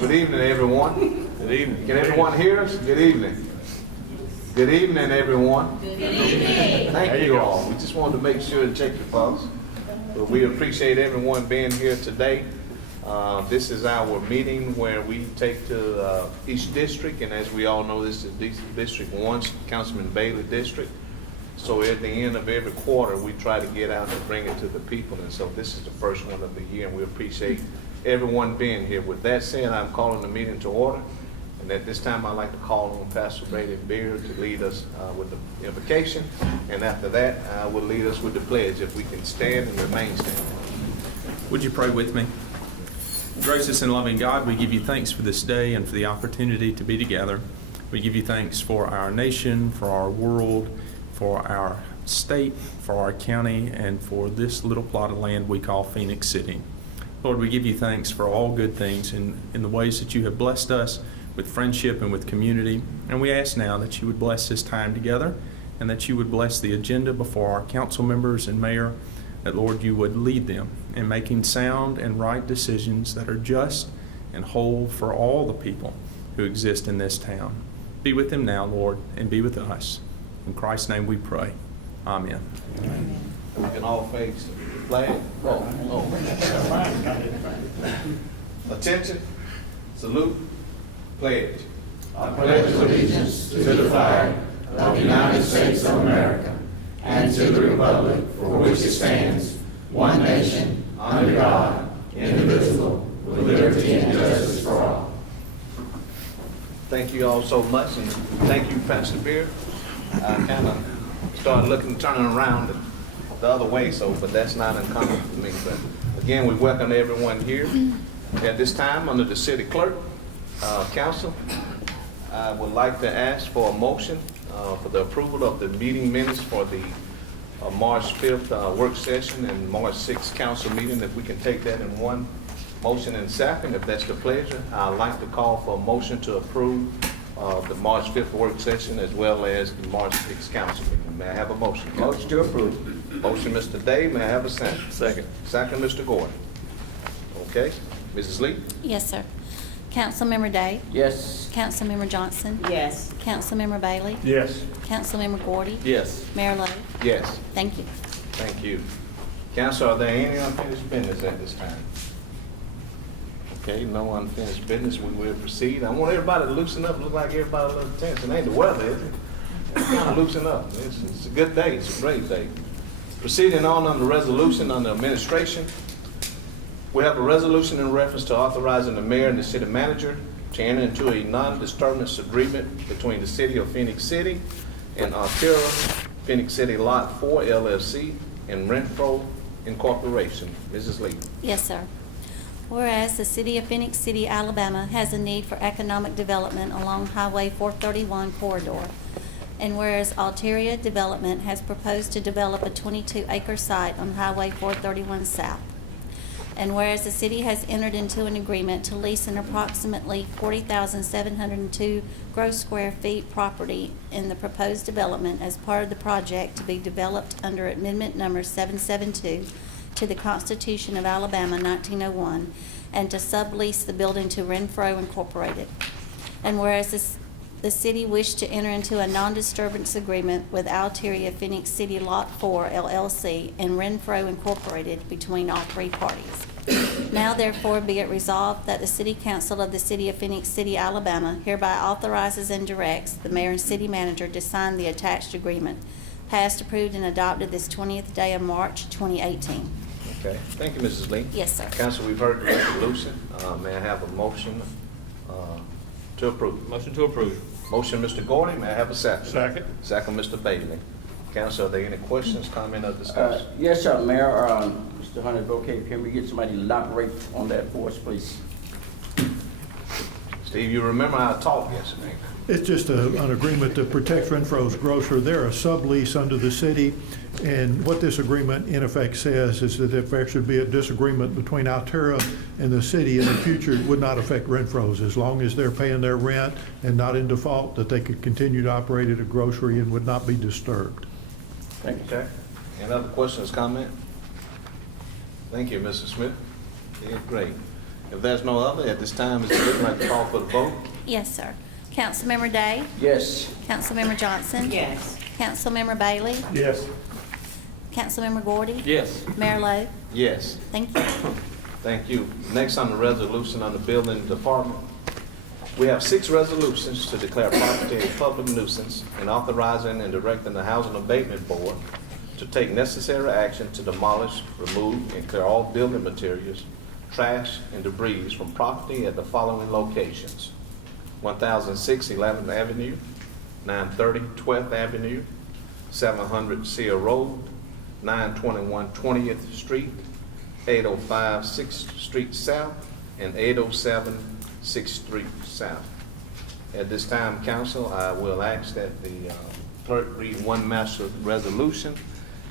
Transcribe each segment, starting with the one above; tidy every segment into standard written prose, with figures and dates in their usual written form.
Good evening, everyone. Good evening. Can everyone hear us? Good evening. Good evening, everyone. Good evening. Thank you all. We just wanted to make sure and check your pulse. But we appreciate everyone being here today. This is our meeting where we take to each district, and as we all know, this is District 1, Councilman Bailey District. So at the end of every quarter, we try to get out and bring it to the people, and so this is the first one of the year, and we appreciate everyone being here. With that said, I'm calling the meeting to order, and at this time, I'd like to call on Pastor Brady Beard to lead us with the invocation, and after that, will lead us with the pledge, if we can stand and remain standing. Would you pray with me? Gracious and loving God, we give you thanks for this day and for the opportunity to be together. We give you thanks for our nation, for our world, for our state, for our county, and for this little plot of land we call Phoenix City. Lord, we give you thanks for all good things in the ways that you have blessed us with friendship and with community. And we ask now that you would bless this time together and that you would bless the agenda before our council members and mayor, that, Lord, you would lead them in making sound and right decisions that are just and whole for all the people who exist in this town. Be with them now, Lord, and be with us. In Christ's name we pray. Amen. We can all face the flag. Attention, salute, pledge. I pledge allegiance to the flag of the United States of America and to the republic for which it stands, one nation, under God, indivisible, with liberty and justice for all. Thank you all so much, and thank you, Pastor Beard. I kind of started turning around the other way, but that's not uncommon for me. But again, we welcome everyone here. At this time, under the city clerk, council, I would like to ask for a motion for the approval of the meeting minutes for the March 5th work session and March 6th council meeting. If we can take that in one motion and second, if that's the pleasure, I'd like to call for a motion to approve the March 5th work session as well as the March 6th council meeting. May I have a motion? Motion to approve. Motion, Mr. Day. May I have a second? Second. Second, Mr. Gordon. Okay. Mrs. Lee? Yes, sir. Councilmember Day? Yes. Councilmember Johnson? Yes. Councilmember Bailey? Yes. Councilmember Gordy? Yes. Mayor Lo? Yes. Thank you. Thank you. Council, are there any unfinished business at this time? Okay, no unfinished business. We will proceed. I want everybody to loosen up. Look like everybody a little tense. It ain't the weather, is it? It's kind of loosen up. It's a good day. It's a great day. Proceeding on under resolution under administration. We have a resolution in reference to authorizing the mayor and the city manager to enter into a non-disturbance agreement between the city of Phoenix City and Altera Phoenix City Lot 4 LLC and Renfro Incorporation. Mrs. Lee. Yes, sir. Whereas the city of Phoenix City, Alabama has a need for economic development along Highway 431 corridor. And whereas Alteria Development has proposed to develop a 22-acre site on Highway 431 South. And whereas the city has entered into an agreement to lease an approximately 40,702 gross square feet property in the proposed development as part of the project to be developed under Amendment Number 772 to the Constitution of Alabama 1901, and to sublease the building to Renfro Incorporated. And whereas the city wished to enter into a non-disturbance agreement with Alteria Phoenix City Lot 4 LLC and Renfro Incorporated between all three parties. Now therefore be it resolved that the City Council of the City of Phoenix City, Alabama hereby authorizes and directs the mayor and city manager to sign the attached agreement, passed, approved, and adopted this 20th day of March 2018. Okay. Thank you, Mrs. Lee. Yes, sir. Council, we've heard the resolution. May I have a motion to approve? Motion to approve. Motion, Mr. Gordon. May I have a second? Second. Second, Mr. Bailey. Council, are there any questions, comment, or discussion? Yes, sir, Mayor. Mr. Hunter, okay, can we get somebody to elaborate on that for us, please? Steve, you remember our talk yesterday? It's just an agreement to protect Renfro's grocer. They're a sublease under the city, and what this agreement in effect says is that if there should be a disagreement between Altera and the city in the future, it would not affect Renfro's as long as they're paying their rent and not in default, that they could continue to operate at a grocery and would not be disturbed. Thank you. Okay. Any other questions, comment? Thank you, Mr. Smith. Yeah, great. If there's no other, at this time, Mr. Lee, I'd like to call for the vote. Yes, sir. Councilmember Day? Yes. Councilmember Johnson? Yes. Councilmember Bailey? Yes. Councilmember Gordy? Yes. Mayor Lo? Yes. Thank you. Thank you. Next on the resolution on the building department, we have 6 resolutions to declare property a public nuisance and authorizing and directing the Housing Abatement Board to take necessary action to demolish, remove, and clear all building materials, trash, and debris from property at the following locations: 1006 11th Avenue, 930 12th Avenue, 700 Seal Road, 921 20th Street, 805 6th Street South, and 807 6th Street South. At this time, council, I will ask that the clerk read one master resolution,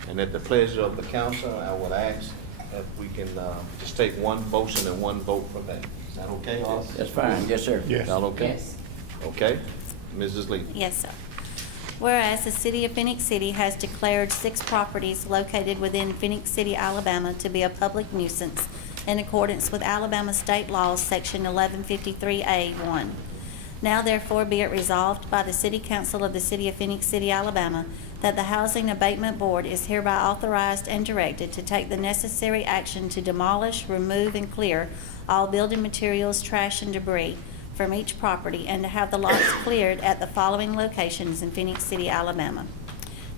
and at the pleasure of the council, I will ask if we can just take one motion and one vote for that. Is that okay, Austin? That's fine. Yes, sir. Yes. All okay? Yes. Okay. Mrs. Lee? Yes, sir. Whereas the City of Phoenix City has declared 6 properties located within Phoenix City, Alabama to be a public nuisance in accordance with Alabama State Laws, Section 1153A1. Now therefore be it resolved by the City Council of the City of Phoenix City, Alabama, that the Housing Abatement Board is hereby authorized and directed to take the necessary action to demolish, remove, and clear all building materials, trash, and debris from each property, and to have the lots cleared at the following locations in Phoenix City, Alabama: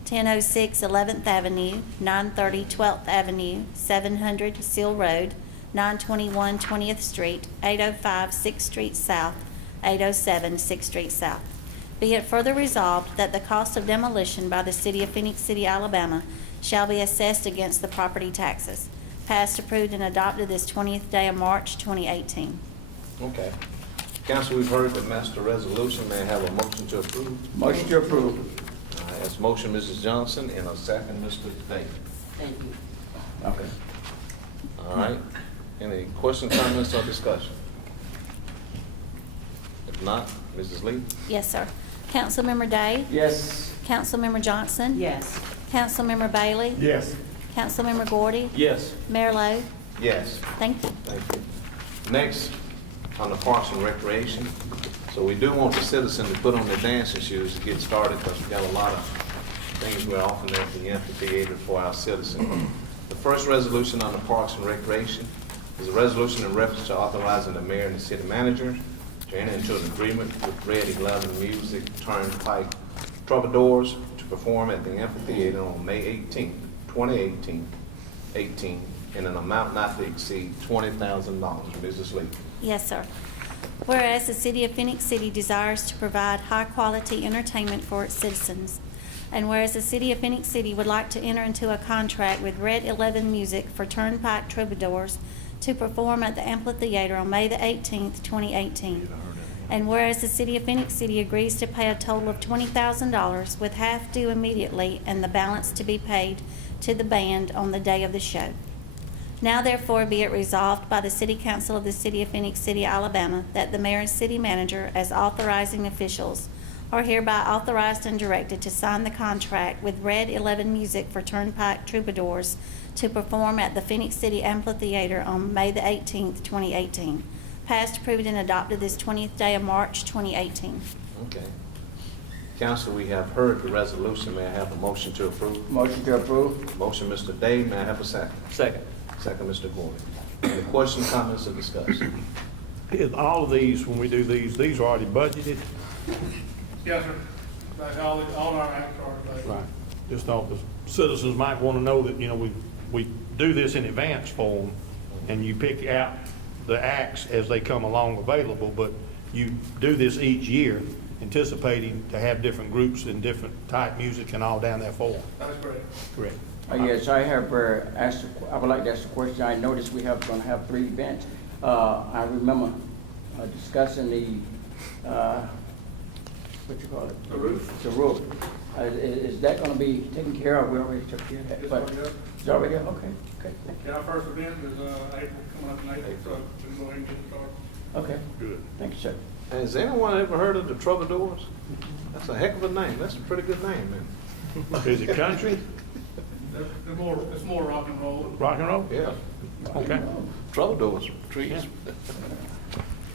1006 11th Avenue, 930 12th Avenue, 700 Seal Road, 921 20th Street, 805 6th Street South, 807 6th Street South. Be it further resolved that the cost of demolition by the City of Phoenix City, Alabama shall be assessed against the property taxes. Passed, approved, and adopted this 20th day of March 2018. Okay. Council, we've heard the master resolution. May I have a motion to approve? Motion to approve. That's motion, Mrs. Johnson, and a second, Mr. Day. Thank you. Okay. All right. Any questions, comments, or discussion? If not, Mrs. Lee? Yes, sir. Councilmember Day? Yes. Councilmember Johnson? Yes. Councilmember Bailey? Yes. Councilmember Gordy? Yes. Mayor Lo? Yes. Thank you. Thank you. Next, on the Parks and Recreation. So we do want the citizens to put on their dancing shoes to get started, because we got a lot of things we're offering at the amphitheater for our citizens. The first resolution on the Parks and Recreation is a resolution in reference to authorizing the mayor and the city manager to enter into an agreement with Red 11 Music Turnpike Troubadours to perform at the amphitheater on May 18th, 2018, in an amount not to exceed $20,000. Mrs. Lee? Yes, sir. Whereas the City of Phoenix City desires to provide high-quality entertainment for its citizens, and whereas the City of Phoenix City would like to enter into a contract with Red 11 Music for Turnpike Troubadours to perform at the amphitheater on May the 18th, 2018. And whereas the City of Phoenix City agrees to pay a total of $20,000 with half due immediately and the balance to be paid to the band on the day of the show. Now therefore be it resolved by the City Council of the City of Phoenix City, Alabama, that the mayor and city manager as authorizing officials are hereby authorized and directed to sign the contract with Red 11 Music for Turnpike Troubadours to perform at the Phoenix City Amphitheater on May the 18th, 2018. Passed, approved, and adopted this 20th day of March 2018. Okay. Council, we have heard the resolution. May I have a motion to approve? Motion to approve. Motion, Mr. Day. May I have a second? Second. Second, Mr. Gordon. Any questions, comments, or discussion? All of these, when we do these are already budgeted? Yes, sir. That's all our acts are today. Right. Just thought the citizens might want to know that, we do this in advance for them, and you pick out the acts as they come along available, but you do this each year, anticipating to have different groups and different type music and all down there for them. That is correct. Correct. Yes, I have I would like to ask a question. I noticed we have, going to have 3 events. I remember discussing the, what you call it? The roof. The roof. Is that going to be taken care of? We already took care of that. It's but- already up. It's already up? Okay, okay, Yeah, our first event is April, coming up in April, so we can go ahead and get started. okay. Good. Thank you, sir. Has anyone ever heard of the Troubadours? That's a heck of a name. That's a pretty good name, man. Is it country, It's more rock and roll. rock and roll? Yeah. Okay. trouble those trees.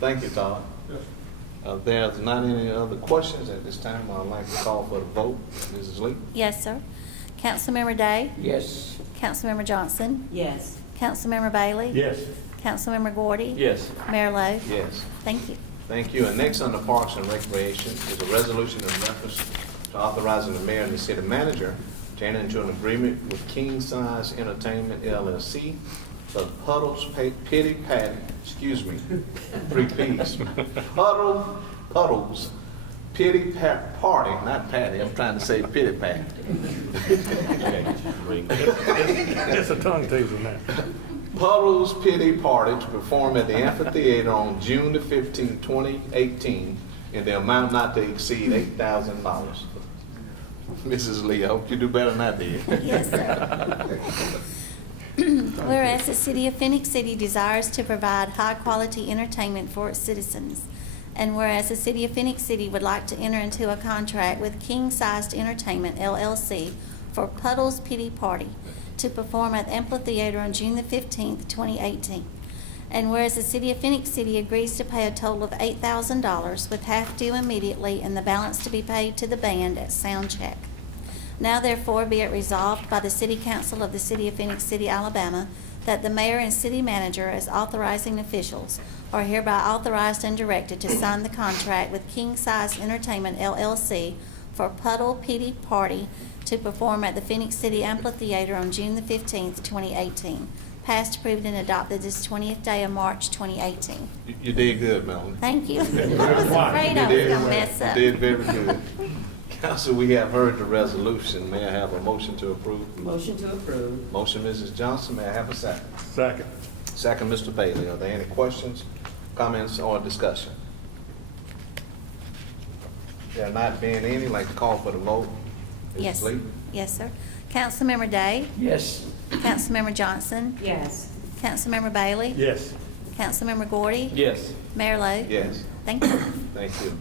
Thank you, Todd. Yes. There's not any other questions at this time. I'd like to call for the vote. Mrs. Lee? Yes, sir. Councilmember Day? Yes. Councilmember Johnson? Yes. Councilmember Bailey? Yes. Councilmember Gordy? Yes. Mayor Lo? Yes. Thank you. Thank you. And next on the Parks and Recreation is a resolution in reference to authorizing the mayor and the city manager to enter into an agreement with King Size Entertainment LLC for Puddles Pity Patty, excuse me, 3 Ps. Puddles Pity Party, not Patty, I'm trying to say Pity Patty. It's a tongue teaser now. Puddles Pity Party to perform at the amphitheater on June the 15th, 2018, in the amount not to exceed $8,000. Mrs. Lee, I hope you do better than I did. Yes, sir. Whereas the city of Phoenix City desires to provide high-quality entertainment for its citizens, and whereas the city of Phoenix City would like to enter into a contract with King Sized Entertainment LLC for Puddles Pity Party to perform at the amphitheater on June the 15th, 2018. And whereas the city of Phoenix City agrees to pay a total of $8,000 with half due immediately and the balance to be paid to the band at sound check. Now therefore be it resolved by the City Council of the City of Phoenix City, Alabama, that the mayor and city manager as authorizing officials are hereby authorized and directed to sign the contract with King Size Entertainment LLC for Puddle Pity Party to perform at the Phoenix City Amphitheater on June the 15th, 2018. Passed, approved, and adopted this 20th day of March, 2018. You did good, Melanie. Thank you. I was afraid I was gonna mess up. You did very good. Council, we have heard the resolution. May I have a motion to approve? Motion to approve. Motion, Mrs. Johnson. May I have a second? Second. Second, Mr. Bailey. Are there any questions, comments, or discussion? There not being any, like to call for the vote. Mrs. Yes. Lee? Yes, sir. Councilmember Day? Yes. Councilmember Johnson? Yes. Councilmember Bailey? Yes. Councilmember Gordy? Yes. Mayor Lo? Yes. Thank you. Thank you.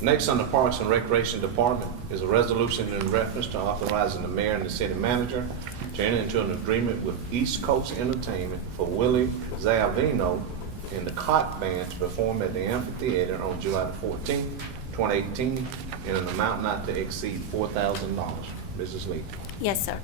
Next on the Parks and Recreation Department is a resolution in reference to authorizing the mayor and the city manager to enter into an agreement with East Coast Entertainment for Willie Zavino and the Cot Band to perform at the amphitheater on July the 14th, 2018, in an amount not to exceed $4,000. Mrs. Lee. Yes, sir.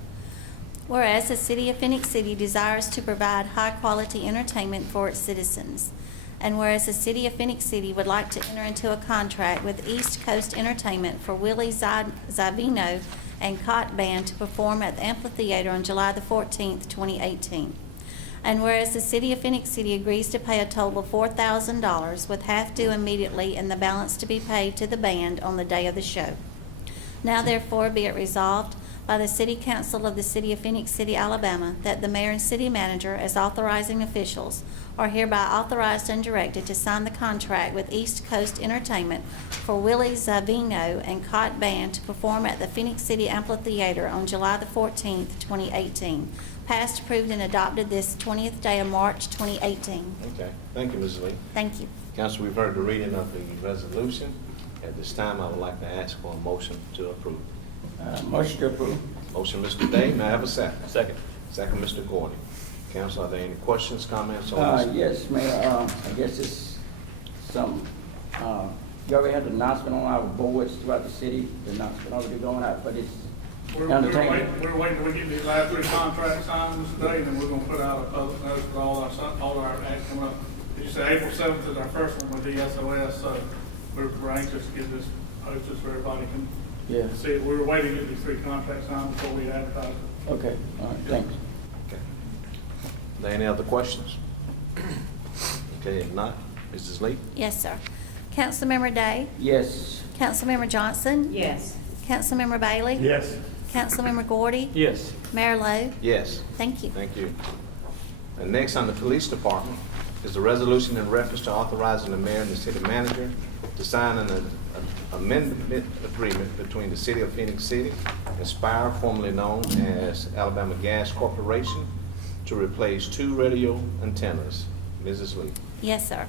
Whereas the city of Phoenix City desires to provide high-quality entertainment for its citizens, and whereas the city of Phoenix City would like to enter into a contract with East Coast Entertainment for Willie Zavino and Cot Band to perform at the amphitheater on July the 14th, 2018. And whereas the city of Phoenix City agrees to pay a total of $4,000 with half due immediately and the balance to be paid to the band on the day of the show. Now therefore be it resolved by the City Council of the City of Phoenix City, Alabama, that the mayor and city manager as authorizing officials are hereby authorized and directed to sign the contract with East Coast Entertainment for Willie Zavino and Cot Band to perform at the Phoenix City Amphitheater on July the 14th, 2018. Passed, approved, and adopted this 20th day of March, 2018. Okay. Thank you, Mrs. Lee. Thank you. Council, we've heard the reading of the resolution. At this time, I would like to ask for a motion to approve. Motion to approve. Motion, Mr. Day. May I have a second? Second. Second, Mr. Gordy. Council, are there any questions, comments on this? Yes, Mayor, I guess it's some, you already had the announcement on our boards throughout the city, the announcement already going out, but it's We're waiting till we get these last 3 contracts signed today, and then we're gonna put out a public notice for all our acts coming up. As you say, April 7th is our first one with DSOS, so we're anxious to get this posted so everybody can Yeah, see it. We were waiting to get these 3 contracts signed before we advertise it. okay, all right, thanks. Okay. Are there any other questions? Okay, if not, Mrs. Lee? Yes, sir. Councilmember Day? Yes. Councilmember Johnson? Yes. Councilmember Bailey? Yes. Councilmember Gordy? Yes. Mayor Lo? Yes. Thank you. Thank you. And next on the Police Department is a resolution in reference to authorizing the mayor and the city manager to sign an amendment agreement between the city of Phoenix City and Spire, formerly known as Alabama Gas Corporation, to replace 2 radio antennas. Mrs. Lee. Yes, sir.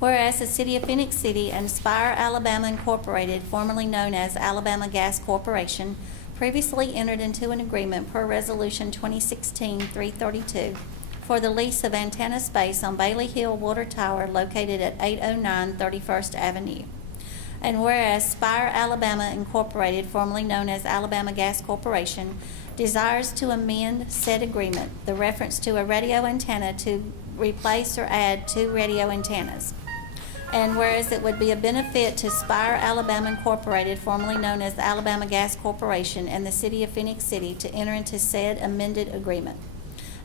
Whereas the city of Phoenix City and Spire, Alabama Incorporated, formerly known as Alabama Gas Corporation, previously entered into an agreement per Resolution 2016-332 for the lease of antenna space on Bailey Hill Water Tower located at 809 31st Avenue. And whereas Spire Alabama Incorporated, formerly known as Alabama Gas Corporation, desires to amend said agreement, the reference to a radio antenna to replace or add 2 radio antennas. And whereas it would be a benefit to Spire Alabama Incorporated, formerly known as Alabama Gas Corporation, and the City of Phoenix City to enter into said amended agreement.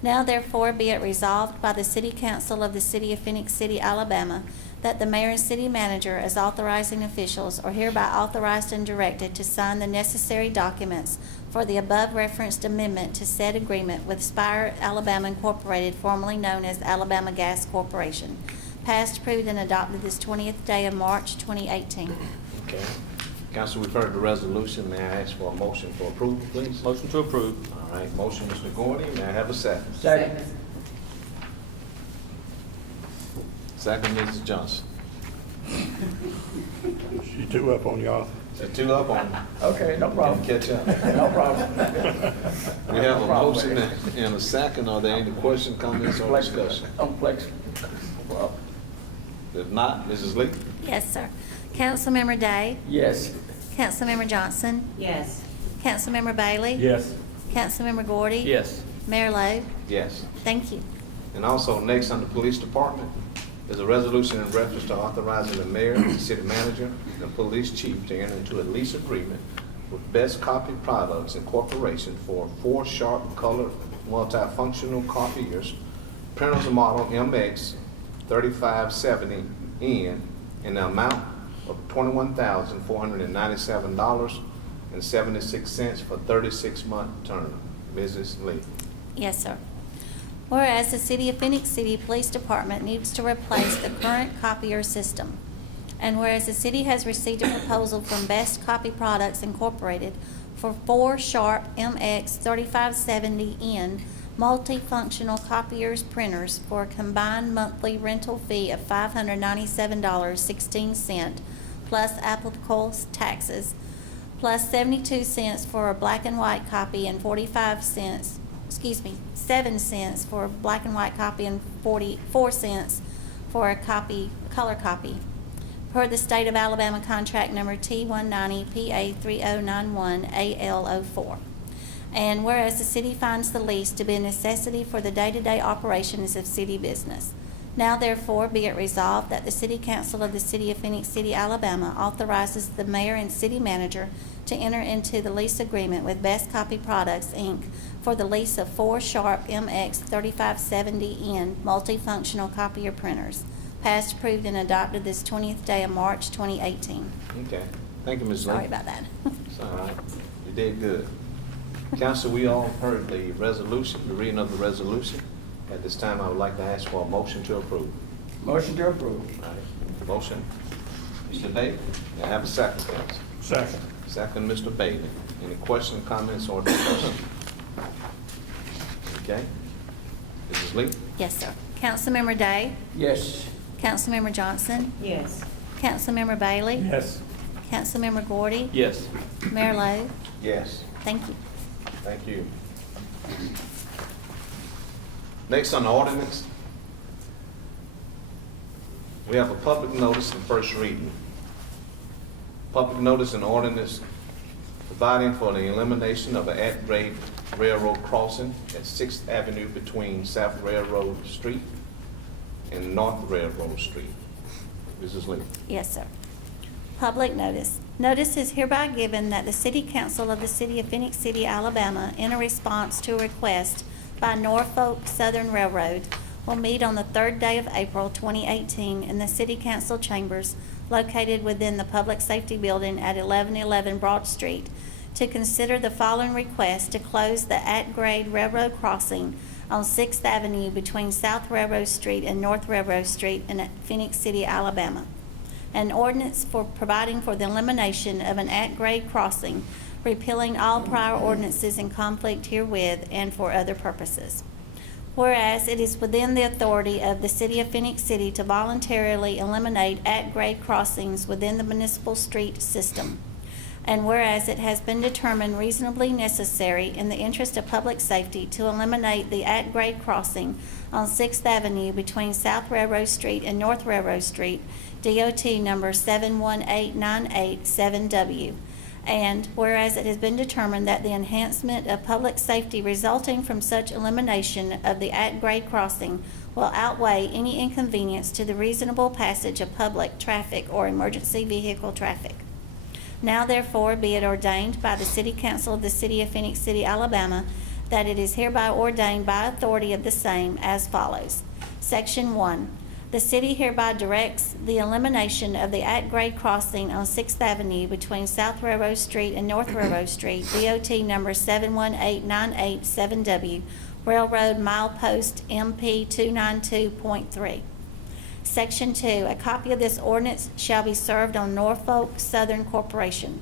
Now therefore be it resolved by the City Council of the City of Phoenix City, Alabama, that the mayor and city manager as authorizing officials are hereby authorized and directed to sign the necessary documents for the above referenced amendment to said agreement with Spire Alabama Incorporated, formerly known as Alabama Gas Corporation, passed, approved, and adopted this 20th day of March 2018. Okay. Council, we've heard the resolution. May I ask for a motion for approval, please? Motion to approve. All right, motion, Mr. Gordy. May I have a second? Second. Second, Mrs. Johnson. She two up on y'all. So 2 up on Okay, no problem. catch up. No problem. We have a motion and a second. Are there any questions, comments, or discussion? I'm flexible. Well, If not, Mrs. Lee? Yes, sir. Councilmember Day? yes. Councilmember Johnson? Yes. Councilmember Bailey? Yes. Councilmember Gordy? Yes. Mayor Lo? Yes. Thank you. And also, next on the police department is a resolution in reference to authorizing the mayor, the city manager, and police chief to enter into a lease agreement with Best Copy Products Incorporation for 4 sharp color multifunctional copiers, printers model MX 3570N in the amount of $21,497.76 for 36-month term. Mrs. Lee. Yes, sir. Whereas the City of Phoenix City Police Department needs to replace the current copier system. And whereas the city has received a proposal from Best Copy Products Incorporated for 4 Sharp MX 3570N multifunctional copiers printers for a combined monthly rental fee of $597.16 plus applicable taxes, plus 72 cents for a black and white copy and 7 cents for a black and white copy and 44 cents for a color copy. Per the State of Alabama contract number T190PA3091 AL04. And whereas the city finds the lease to be a necessity for the day-to-day operations of city business. Now therefore be it resolved that the City Council of the City of Phoenix City, Alabama authorizes the mayor and city manager to enter into the lease agreement with Best Copy Products, Inc. for the lease of 4 Sharp MX 3570N multifunctional copier printers, passed, approved, and adopted this 20th day of March 2018. Okay. Thank you, Ms. Lee. Sorry about that. It's all right. You did good. Council, we all heard the resolution, the reading of the resolution. At this time, I would like to ask for a motion to approve. Motion to approve. All right. Motion, Mr. Day. May I have a second, please? Second. Second, Mr. Bailey. Any questions, comments, or discussion? Okay. Mrs. Lee? Yes, sir. Councilmember Day? Yes. Councilmember Johnson? Yes. Councilmember Bailey? Yes. Councilmember Gordy? Yes. Mayor Lo? Yes. Thank you. Thank you. Next on the ordinance, we have a public notice and first reading. Public notice and ordinance providing for the elimination of an at-grade railroad crossing at 6th Avenue between South Railroad Street and North Railroad Street. Mrs. Lee. Yes, sir. Public notice. Notice is hereby given that the City Council of the City of Phoenix City, Alabama, in a response to a request by Norfolk Southern Railroad, will meet on the 3rd day of April 2018 in the City Council chambers located within the Public Safety Building at 1111 Broad Street to consider the following request to close the at-grade railroad crossing on 6th Avenue between South Railroad Street and North Railroad Street in Phoenix City, Alabama. An ordinance for providing for the elimination of an at-grade crossing, repealing all prior ordinances in conflict herewith, and for other purposes. Whereas it is within the authority of the City of Phoenix City to voluntarily eliminate at-grade crossings within the municipal street system. And whereas it has been determined reasonably necessary in the interest of public safety to eliminate the at-grade crossing on 6th Avenue between South Railroad Street and North Railroad Street, DOT number 718987W. And whereas it has been determined that the enhancement of public safety resulting from such elimination of the at-grade crossing will outweigh any inconvenience to the reasonable passage of public traffic or emergency vehicle traffic. Now therefore be it ordained by the City Council of the City of Phoenix City, Alabama, that it is hereby ordained by authority of the same as follows. Section 1. The city hereby directs the elimination of the at-grade crossing on 6th Avenue between South Railroad Street and North Railroad Street, DOT number 718987W, Railroad Milepost MP 292.3. Section 2. A copy of this ordinance shall be served on Norfolk Southern Corporation.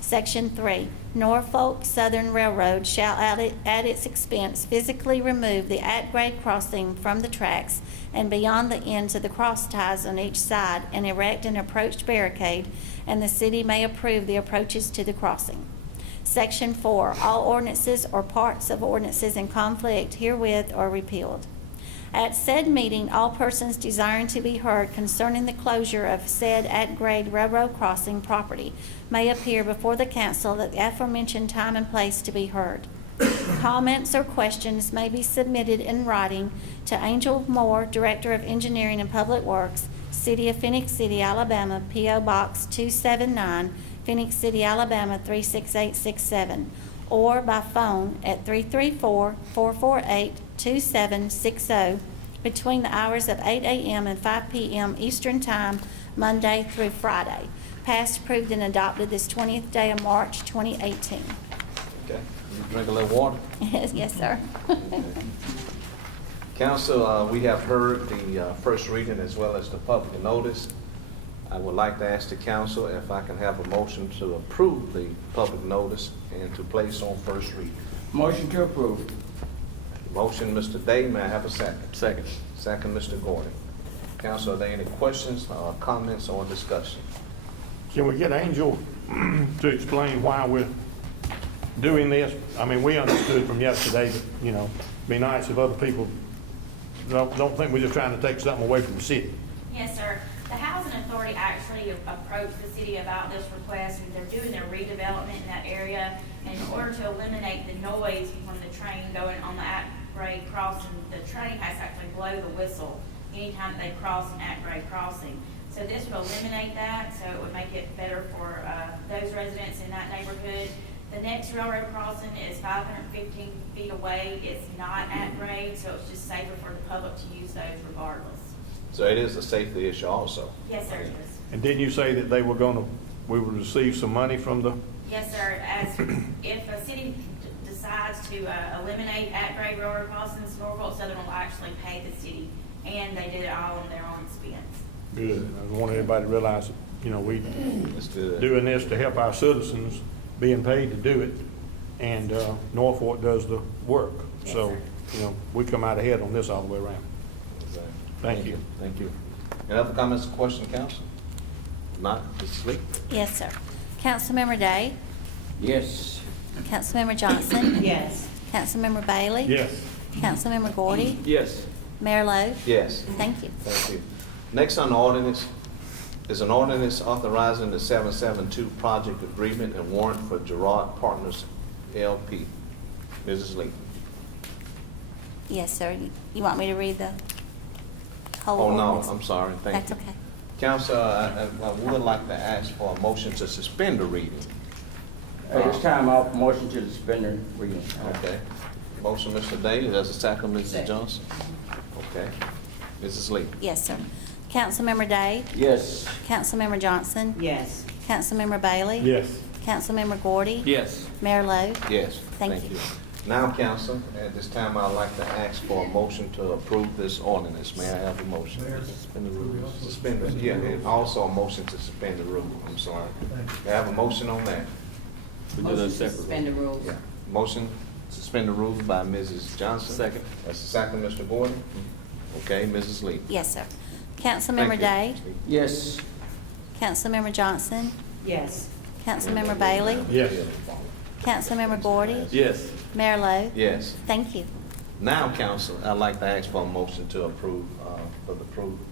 Section 3. Norfolk Southern Railroad shall at its expense physically remove the at-grade crossing from the tracks and beyond the ends of the cross ties on each side and erect an approach barricade, and the city may approve the approaches to the crossing. Section 4. All ordinances or parts of ordinances in conflict herewith are repealed. At said meeting, all persons desiring to be heard concerning the closure of said at-grade railroad crossing property may appear before the council at the aforementioned time and place to be heard. Comments or questions may be submitted in writing to Angel Moore, Director of Engineering and Public Works, City of Phoenix City, Alabama, P.O. Box 279, Phoenix City, Alabama 36867, or by phone at 334-448-2760 between the hours of 8 a.m. and 5 p.m. Eastern Time, Monday through Friday. Passed, approved, and adopted this 20th day of March 2018. Okay, you drink a little water? Yes, sir. Council, we have heard the first reading as well as the public notice. I would like to ask the council if I can have a motion to approve the public notice and to place on first reading. Motion to approve. Motion, Mr. Day, may I have a second? Second. Second, Mr. Gordon. Council, are there any questions, comments, or discussion? Can we get Angel to explain why we're doing this? I mean, we understood from yesterday, but, you know, be nice if other people don't think we're just trying to take something away from the city. Yes, sir. The Housing Authority actually approached the city about this request, and they're doing their redevelopment in that area. And in order to eliminate the noise from the train going on the at-grade crossing, the train has to actually blow the whistle anytime they cross an at-grade crossing. So this will eliminate that, so it would make it better for those residents in that neighborhood. The next railroad crossing is 515 feet away. It's not at grade, so it's just safer for the public to use those regardless. So it is a safety issue also. Yes, sir, it is. And didn't you say that we would receive some money from the, Yes, sir. As if a city decides to eliminate at-grade railroad crossings, Norfolk Southern will actually pay the city, and they did it all on their own expense. good, I want everybody to realize that, you know, we That's good. doing this to help our citizens, being paid to do it, and Norfolk does the work. Yes, So, sir. you know, we come out ahead on this all the way around. Thank you. Thank you. Any other comments or questions, council? Not, Mrs. Lee? Yes, sir. Councilmember Day? Yes. Councilmember Johnson? Yes. Councilmember Bailey? Yes. Councilmember Gordy? Yes. Mayor Lo? Yes. Thank you. Thank you. Next on the ordinance is an ordinance authorizing the 772 project agreement and warrant for Gerard Partners LP. Mrs. Lee. Yes, sir. You want me to read the whole Oh, no, ordinance? I'm sorry, thank you. That's okay. Council, I would like to ask for a motion to suspend the reading. It's time off, motion to suspend the reading. Okay. Motion, Mr. Day, there's a second, Mrs. Second. Johnson. Okay. Mrs. Lee. Yes, sir. Councilmember Day? Yes. Councilmember Johnson? Yes. Councilmember Bailey? Yes. Councilmember Gordy? Yes. Mayor Lo? Yes. Thank you. Now, council, at this time, I'd like to ask for a motion to approve this ordinance. May I have a motion? Suspend the rules. Suspend the, yeah, and also a motion to suspend the rule. I'm sorry. May I have a motion on that? Motion to suspend the rules. Yeah. Motion, suspend the rules by Mrs. Johnson. Second. That's the second, Mr. Gordon. Okay, Mrs. Lee. Yes, sir. Thank Councilmember you. Day? Yes. Councilmember Johnson? Yes. Councilmember Bailey? Yes. Councilmember Gordy? Yes. Mayor Lo? Yes. Thank you. Now, council, I'd like to ask for a motion to approve,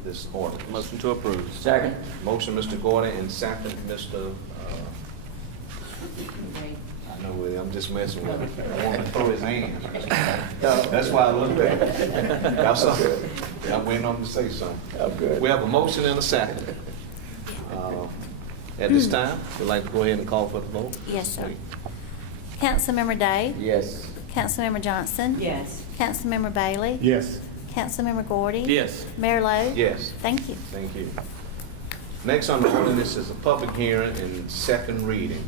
this ordinance. Motion to approve. Second. Motion, Mr. Gordon, and second, Mr., I know, I'm just messing with him. I want to throw his hands. That's why I looked at him. Y'all saw it? I'm waiting on him to say something. I'm good. We have a motion and a second. At this time, we'd like to go ahead and call for the vote. Yes, sir. Councilmember Day? Yes. Councilmember Johnson? Yes. Councilmember Bailey? Yes. Councilmember Gordy? Yes. Mayor Lo? Yes. Thank you. Thank you. Next on the ordinance is a public hearing and second reading.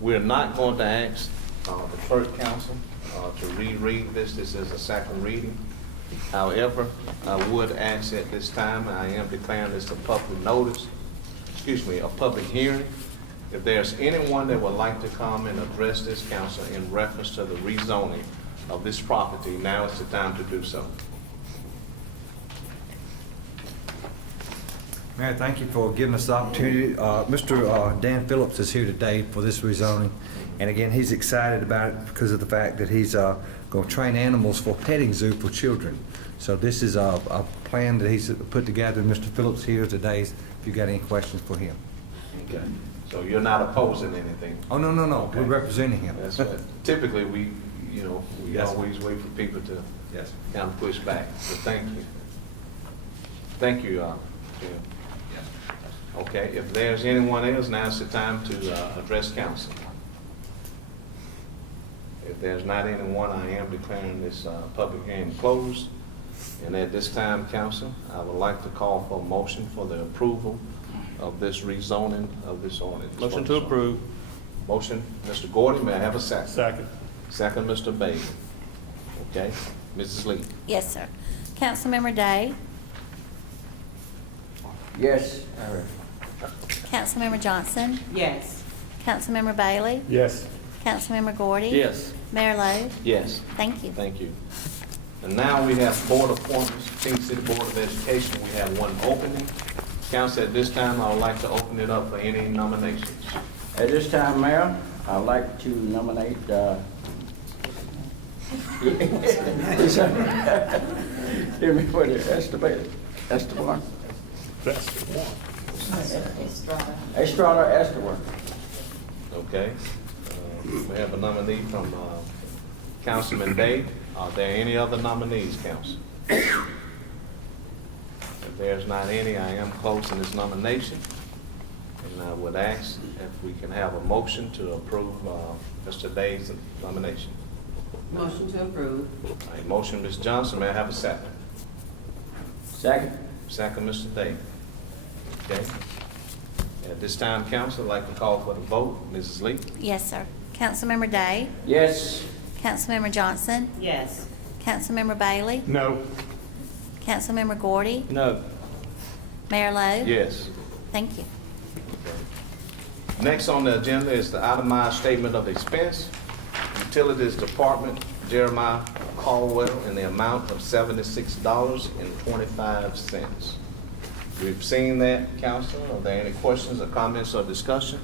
We're not going to ask the clerk council to reread this. This is a second reading. However, I would ask at this time, I am declaring this a public notice, a public hearing. If there's anyone that would like to come and address this council in reference to the rezoning of this property, now is the time to do so. Mayor, thank you for giving us the opportunity. Mr. Dan Phillips is here today for this rezoning. And again, he's excited about it because of the fact that he's going to train animals for petting zoo for children. So this is a plan that he's put together. Mr. Phillips here today if you got any questions for him. Okay. So you're not opposing anything? Oh, no. Okay. We're representing him. That's right. Typically, we Yes. always wait for people to Yes. kind of push back, so thank you. Thank you, Jim. Okay, if there's anyone else, now's the time to address council. If there's not anyone, I am declaring this public hearing closed. And at this time, council, I would like to call for a motion for the approval of this rezoning of this ordinance. Motion to approve. Motion, Mr. Gordon, may I have a second? Second. Second, Mr. Bailey. Okay, Mrs. Lee. Yes, sir. Councilmember Day? Yes. Councilmember Johnson? Yes. Councilmember Bailey? Yes. Councilmember Gordy? Yes. Mayor Lo? Yes. Thank you. Thank you. And now we have board appointments, Phoenix City Board of Education. We have one opening. Council, at this time, I would like to open it up for any nominations. At this time, Mayor, I'd like to nominate, hear me for the Esteban. That's the one. Estrada Esteban. Okay? We have a nominee from Councilman Day. Are there any other nominees, council? If there's not any, I am closing this nomination. And I would ask if we can have a motion to approve Mr. Day's nomination. Motion to approve. All right, motion, Ms. Johnson, may I have a second? Second. Second, Mr. Day. Okay. At this time, council, I'd like to call for the vote. Mrs. Lee? Yes, sir. Councilmember Day? Yes. Councilmember Johnson? Yes. Councilmember Bailey? No. Councilmember Gordy? No. Mayor Lo? Yes. Thank you. Next on the agenda is the itemized statement of expense. Utilities Department, Jeremiah Caldwell, in the amount of $76.25. We've seen that, council. Are there any questions or comments or discussion?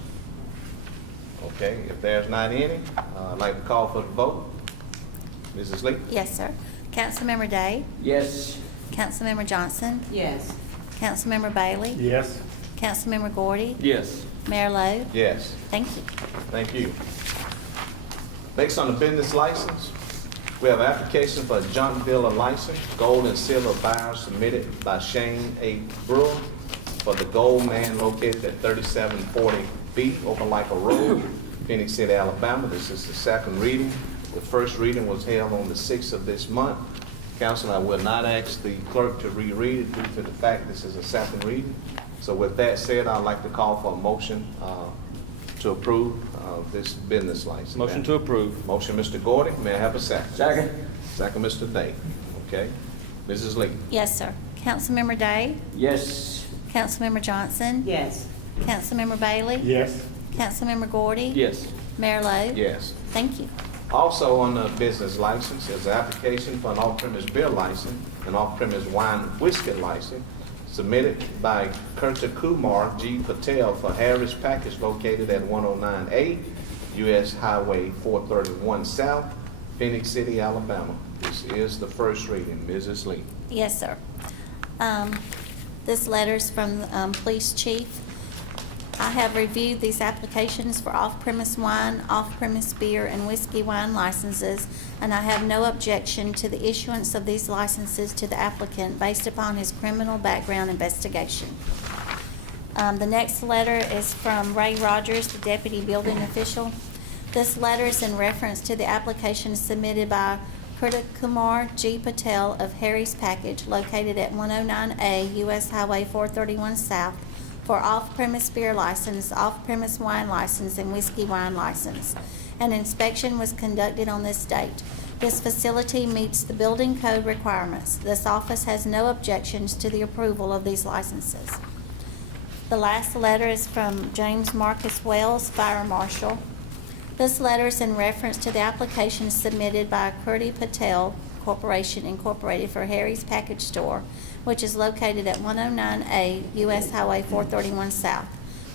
Okay, if there's not any, I'd like to call for the vote. Mrs. Lee? Yes, sir. Councilmember Day? Yes. Councilmember Johnson? Yes. Councilmember Bailey? Yes. Councilmember Gordy? Yes. Mayor Lo? Yes. Thank you. Thank you. Next on the business license, we have application for a junk dealer license, gold and silver buyer submitted by Shane A. Brewer for the Gold Man located at 3740 B Opelika Road, Phoenix City, Alabama. This is the second reading. The first reading was held on the 6th of this month. Council, I will not ask the clerk to reread it due to the fact this is a second reading. So with that said, I'd like to call for a motion to approve this business license. Motion to approve. Motion, Mr. Gordy. May I have a second? Second. Second, Mr. Day. Okay. Mrs. Lee? Yes, sir. Councilmember Day? Yes. Councilmember Johnson? Yes. Councilmember Bailey? Yes. Councilmember Gordy? Yes. Mayor Lo? Yes. Thank you. Also on the business license is an application for an off-premise beer license, an off-premise wine and whiskey license, submitted by Kurta Kumar G. Patel for Harris Package located at 109A US Highway 431 South, Phoenix City, Alabama. This is the first reading. Mrs. Lee. Yes, sir. This letter's from the police chief. I have reviewed these applications for off-premise wine, off-premise beer, and whiskey wine licenses, and I have no objection to the issuance of these licenses to the applicant based upon his criminal background investigation. The next letter is from Ray Rogers, the deputy building official. This letter is in reference to the application submitted by Kurta Kumar G. Patel of Harry's Package located at 109A US Highway 431 South for off-premise beer license, off-premise wine license, and whiskey wine license. An inspection was conducted on this date. This facility meets the building code requirements. This office has no objections to the approval of these licenses. The last letter is from James Marcus Wells, Fire Marshal. This letter is in reference to the application submitted by Kurti Patel Corporation Incorporated for Harry's Package Store, which is located at 109A US Highway 431 South.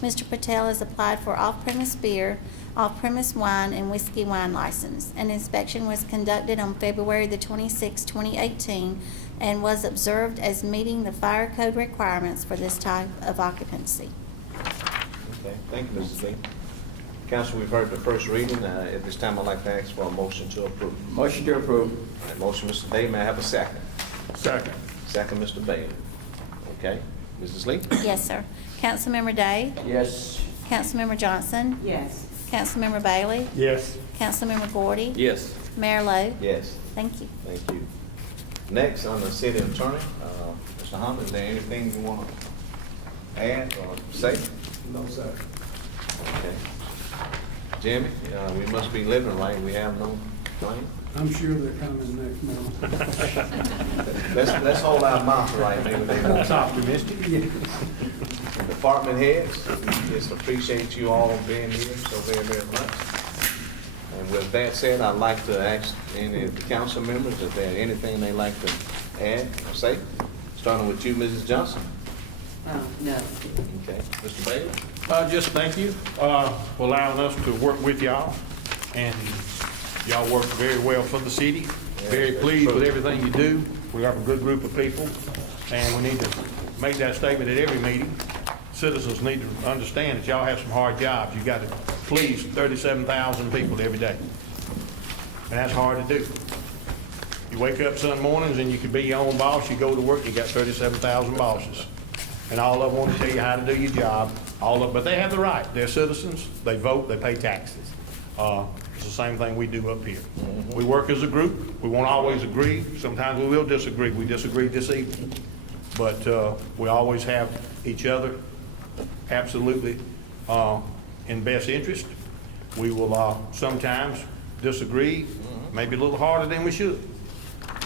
Mr. Patel has applied for off-premise beer, off-premise wine, and whiskey wine license. An inspection was conducted on February the 26th, 2018, and was observed as meeting the fire code requirements for this type of occupancy. Okay, thank you, Mrs. Lee. Council, we've heard the first reading. At this time, I'd like to ask for a motion to approve. Motion to approve. All right, motion, Mr. Day. May I have a second? Second. Second, Mr. Bailey. Okay, Mrs. Lee? Yes, sir. Councilmember Day? Yes. Councilmember Johnson? Yes. Councilmember Bailey? Yes. Councilmember Gordy? Yes. Mayor Lo? Yes, Thank you. thank you. Next, on the city attorney, Mr. Humphrey, is there anything you want to add or say? No, sir. Okay. Jimmy, we must be living right. We have no claim. I'm sure they're coming next month. Let's hold our mouth right. Maybe they won't. That's optimistic. Department heads, we just appreciate you all being here so very, very much. And with that said, I'd like to ask any of the council members if there anything they'd like to add or say. Starting with you, Mrs. Johnson. No. Okay, Mr. Bailey? Just thank you for allowing us to work with y'all, and y'all work very well for the city. Very that's pleased true. with everything you do. We have a good group of people, and we need to make that statement at every meeting. Citizens need to understand that y'all have some hard jobs. You got to please 37,000 people every day, and that's hard to do. You wake up some mornings and you can be your own boss. You go to work, you got 37,000 bosses. And all of them want to tell you how to do your job, but they have the right. They're citizens, they vote, they pay taxes. It's the same thing we do up here. We work as a group, we won't always agree, sometimes we will disagree. We disagreed this evening, but we always have each other absolutely in best interest. We will sometimes disagree, maybe a little harder than we should.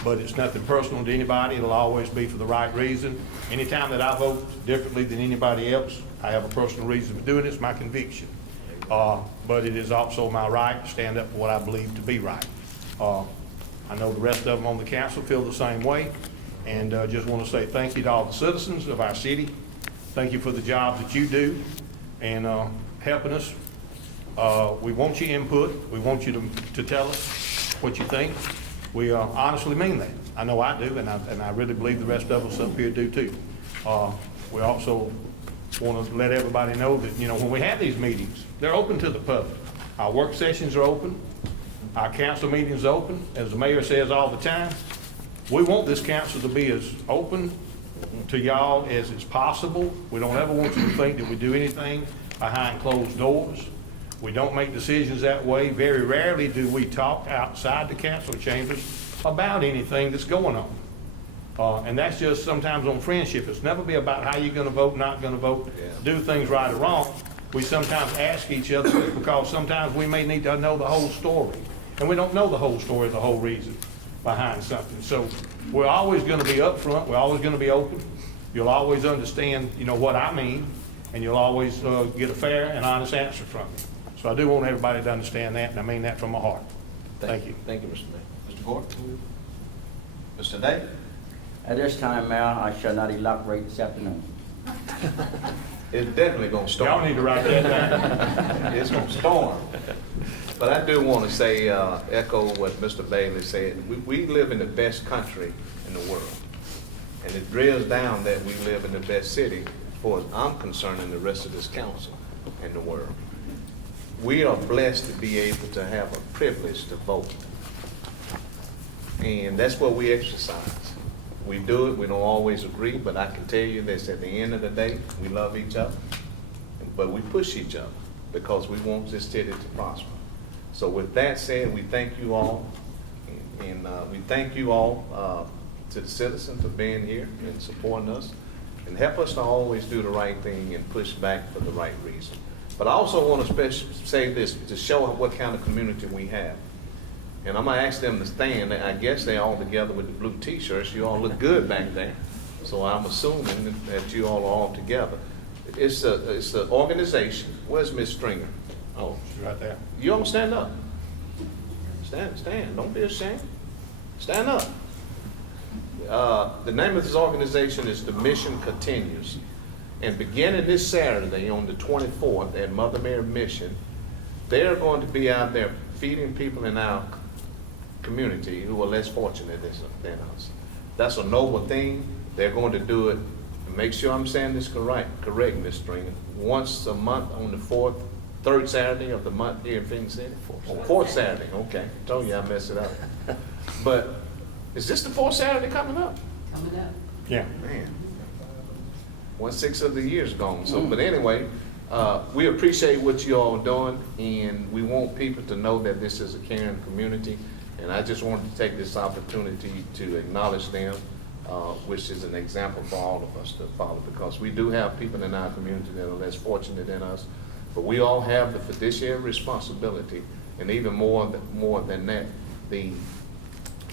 But it's nothing personal to anybody. It'll always be for the right reason. Anytime that I vote differently than anybody else, I have a personal reason for doing it. It's my conviction. But it is also my right to stand up for what I believe to be right. I know the rest of them on the council feel the same way. And just want to say thank you to all the citizens of our city. Thank you for the job that you do and helping us. We want your input. We want you to tell us what you think. We honestly mean that. I know I do, and I really believe the rest of us up here do too. We also want to let everybody know that, when we have these meetings, they're open to the public. Our work sessions are open. Our council meetings are open. As the mayor says all the time, we want this council to be as open to y'all as it's possible. We don't ever want you to think that we do anything behind closed doors. We don't make decisions that way. Very rarely do we talk outside the council chambers about anything that's going on. And that's just sometimes on friendship. It's never be about how you're gonna vote, not gonna vote, do things right or wrong. We sometimes ask each other because sometimes we may need to know the whole story. And we don't know the whole story, the whole reason behind something. So we're always gonna be upfront, we're always gonna be open. You'll always understand, what I mean, and you'll always get a fair and honest answer from me. So I do want everybody to understand that, and I mean that from my heart. Thank you. Thank you, Mr. Mayor. Mr. Gordon? Mr. Day? At this time, Mayor, I shall not elaborate this afternoon. It's definitely gonna storm. Y'all need to write that down. It's gonna storm. But I do want to say, echo what Mr. Bailey said. We live in the best country in the world. And it drills down that we live in the best city, as far as I'm concerned, in the rest of this council in the world. We are blessed to be able to have a privilege to vote. And that's what we exercise. We do it, we don't always agree, but I can tell you this, at the end of the day, we love each other, but we push each other because we want this city to prosper. So with that said, we thank you all, and we thank you all to the citizens for being here and supporting us, and help us to always do the right thing and push back for the right reason. But I also want to say this to show what kind of community we have. And I'm gonna ask them to stand. I guess they're all together with the blue T-shirts. You all look good back there. So I'm assuming that you all are all together. It's a organization. Where's Miss Stringer? Oh, She's right there. you all stand up. Stand. Don't be ashamed. Stand up. The name of this organization is The Mission Continues. And beginning this Saturday on the 24th at Mother Mary Mission, they're going to be out there feeding people in our community who are less fortunate than us. That's a noble thing. They're going to do it. Make sure I'm saying this correct, Ms. Stringer. Once a month on the third Saturday of the month here in Phoenix City. Fourth Saturday, okay. Told you I messed it up. But is this the fourth Saturday coming up? Coming up. Yeah. Man, 1/6 of the year's gone. So, but anyway, we appreciate what you all doing, and we want people to know that this is a caring community. And I just wanted to take this opportunity to acknowledge them, which is an example for all of us to follow, because we do have people in our community that are less fortunate than us, but we all have the fiduciary responsibility, and even more than that, the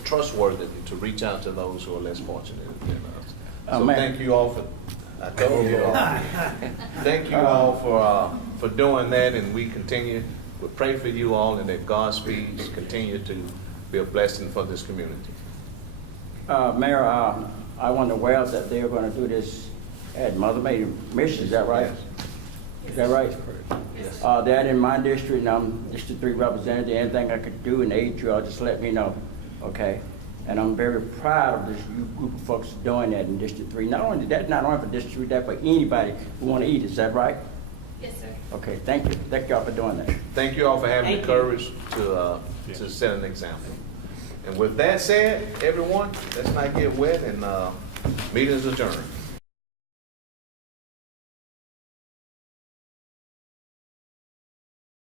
trustworthy to reach out to those who are less fortunate than us. So Amen. thank you all I told you all. Thank you all for doing that, and we pray for you all, and that Godspeed continue to be a blessing for this community. Mayor, I wasn't aware that they were gonna do this at Mother Mary Mission, is that right? Yes. Is that right? Yes. That in my district, and I'm District 3 representative, anything I could do in aid you all, just let me know, okay? And I'm very proud of this group of folks doing that in District 3. Not only for District 3, that for anybody who wanna eat, is that right? Yes, sir. Okay, thank you. Thank y'all for doing that. Thank you all for having the courage to set an example. And with that said, everyone, let's not get wet, and meeting is adjourned.